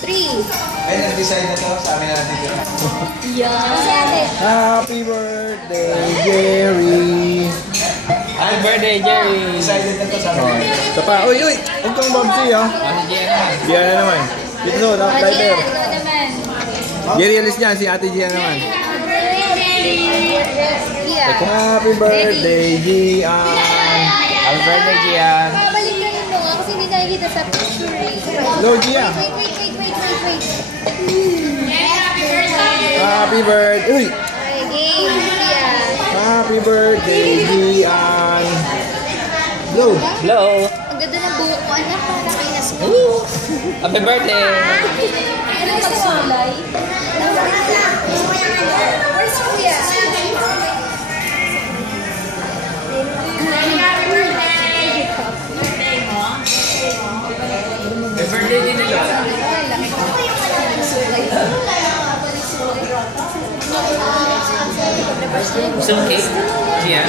Three. Ay, nag-decide na to. Sa amin na natin yun. Happy birthday, Jerry! Happy birthday, Jerry! Decided na to sa amin. Ito pa. Uy, uy! Huwag kang babsi, ha? Ano Jerry? Gian na naman. Dito, tighter. Jerry, alis niyan. Si Ate Gian naman. Happy birthday, Gian! Happy birthday, Gian! Babalik ka yun mo kasi hindi nakikita sa picture. Hello, Gian! Wait. Happy birthday! Uy! Happy birthday, Gian! Blow! Hello! Ang ganda ng buhok ko, anak. Para kay na school. Happy birthday! Ano yung kulay? Where's Kuya? Happy birthday din nila. Gusto ng cake? Gian?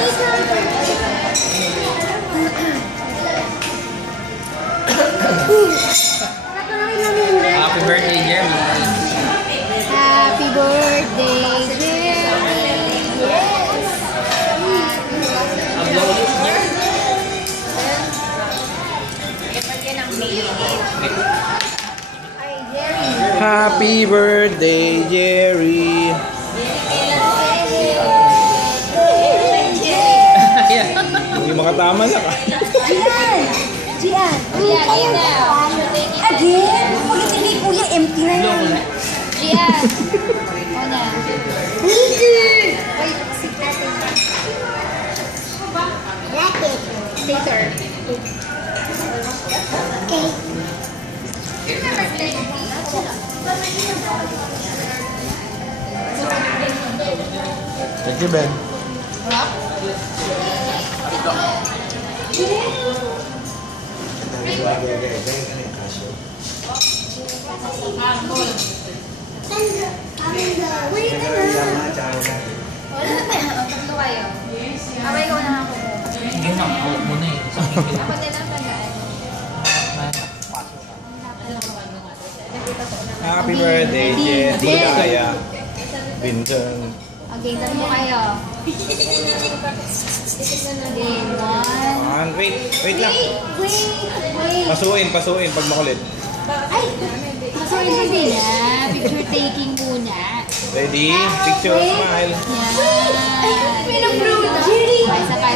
Happy birthday, Jerry! Happy birthday, Jerry! Yes! Ay, Jerry! Happy birthday, Jerry! Hindi makatama lang, ha? Gian! Again! Pagkat hindi kuya, empty na yun. Gian! O na. Wait, sit natin. Later. Okay. Thank you, Ben. Tatlo kayo. Away ko na ako. Hindi na, hawak mo na eh. Ako na lang tagaan. Happy birthday, Jerry! Kaya, Vincent. Okay, tatlo kayo. Game one. Wait lang. Wait. Pasuin pag makulit. Ay! Sorry, hindi na. Picture taking muna. Ready? Picture, smile. Yan. Jerry! Isa pa.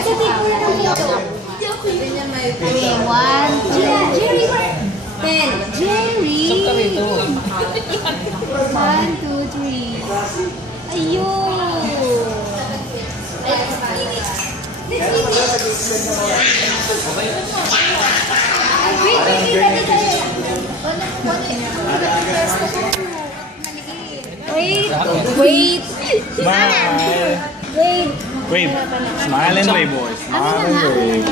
Okay, one, two. Jerry! Ben! Jerry! Saan ka rito? 1, 2, 3. Ayun! Wait! Smile. Wait! Wave. Smile and wave, boys. Smile and wave.